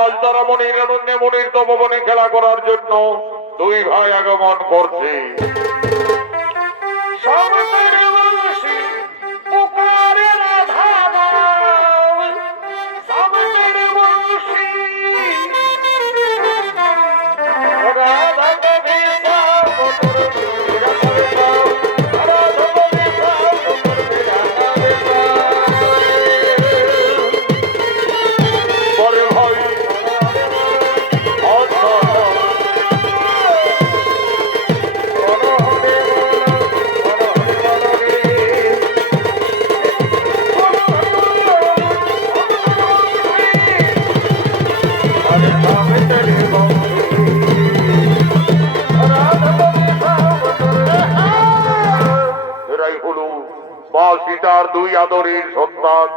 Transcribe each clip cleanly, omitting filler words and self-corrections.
আজ তারা মনির আনন্দে মনির তপবনে খেলা করার জন্য দুই ভাই আগমন করছে। সীতার দুই আদরের সন্তান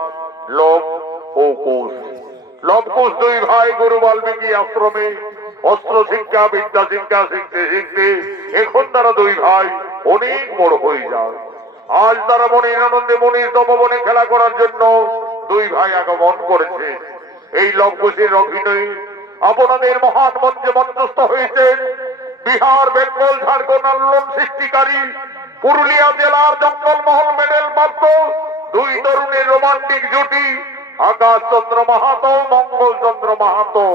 লব ও কুশ। লবকুশ দুই ভাই গুরু বাল্মীকি আশ্রমে অস্ত্র শিক্ষা বিদ্যা শিক্ষা শিখতে শিখতে এখন তারা দুই ভাই অনেক বড় হয়ে যায়। আজ তারা মনির আনন্দে মনির তপবনে খেলা করার জন্য দুই ভাই আগমন করেছে। এই লবকুশের অভিনয় আপনাদের মহান মঞ্চে মঞ্চস্থ হয়েছে বিহার, বেঙ্গল, ঝাড়খণ্ড আন্দোলন সৃষ্টিকারী পুরুলিয়া জেলার জঙ্গলমহল মেডেল প্রাপ্ত দুই তরুণের রোমান্টিক জুটি আকাশ চন্দ্র মাহাতো, মঙ্গল চন্দ্র মাহাতো।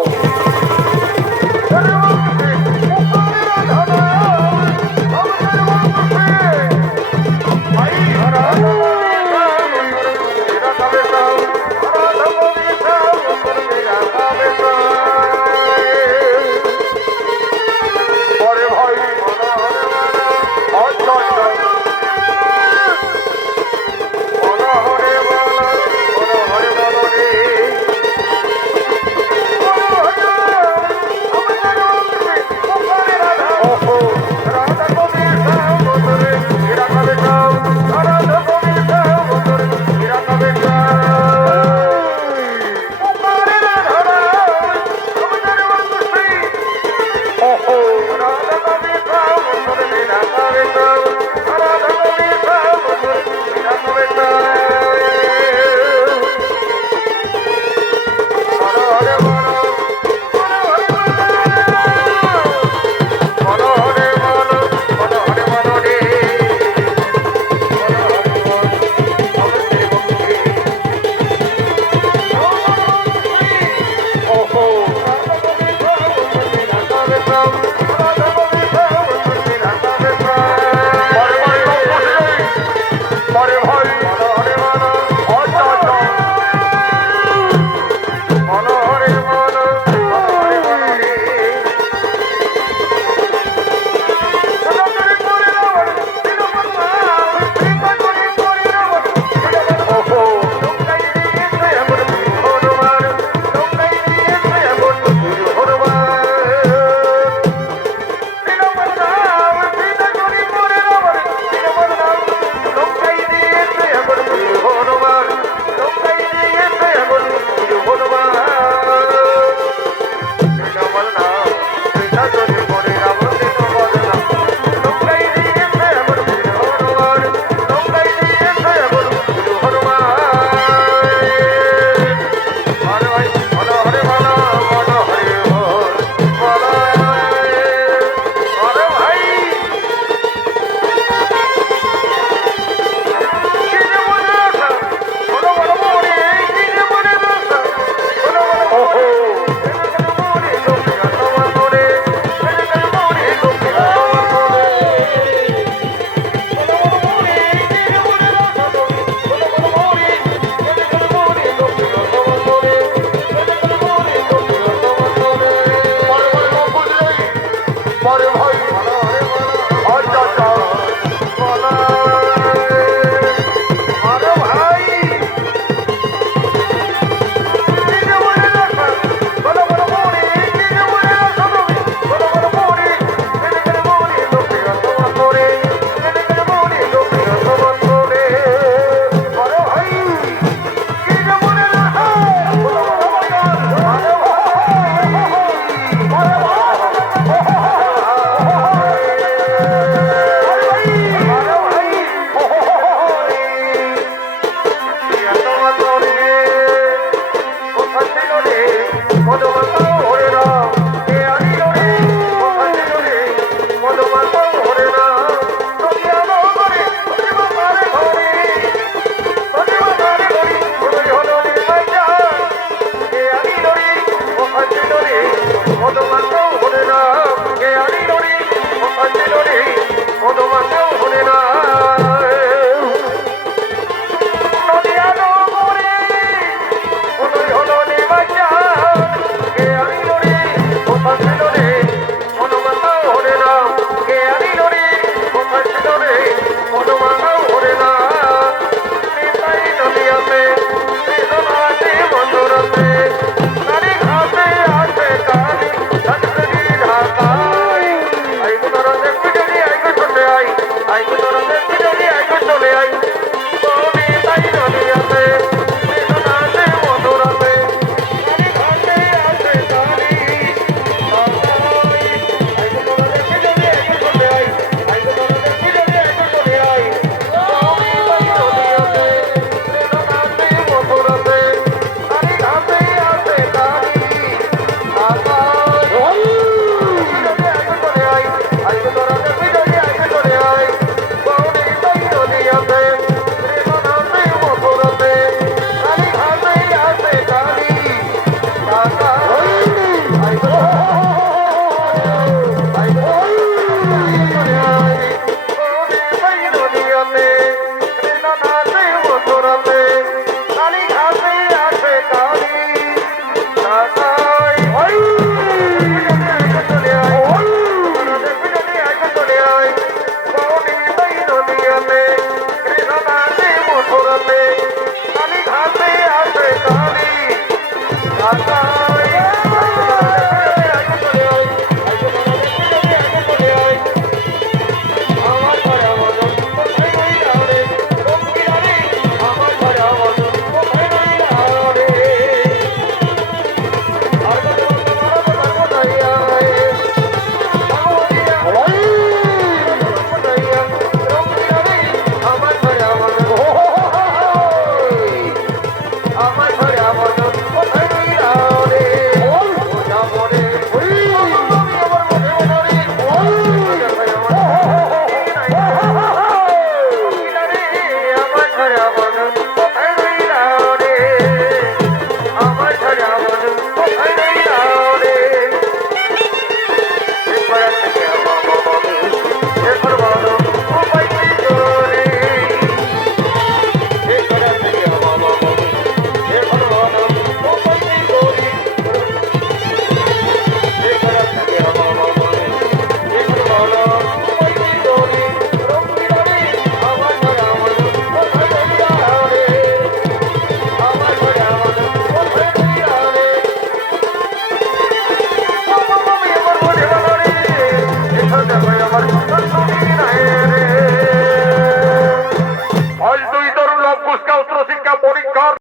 তোরা দেখবি যদি আইগো চলে আই, আইগো তোরা দেখবি যদি আইগো চলে আই।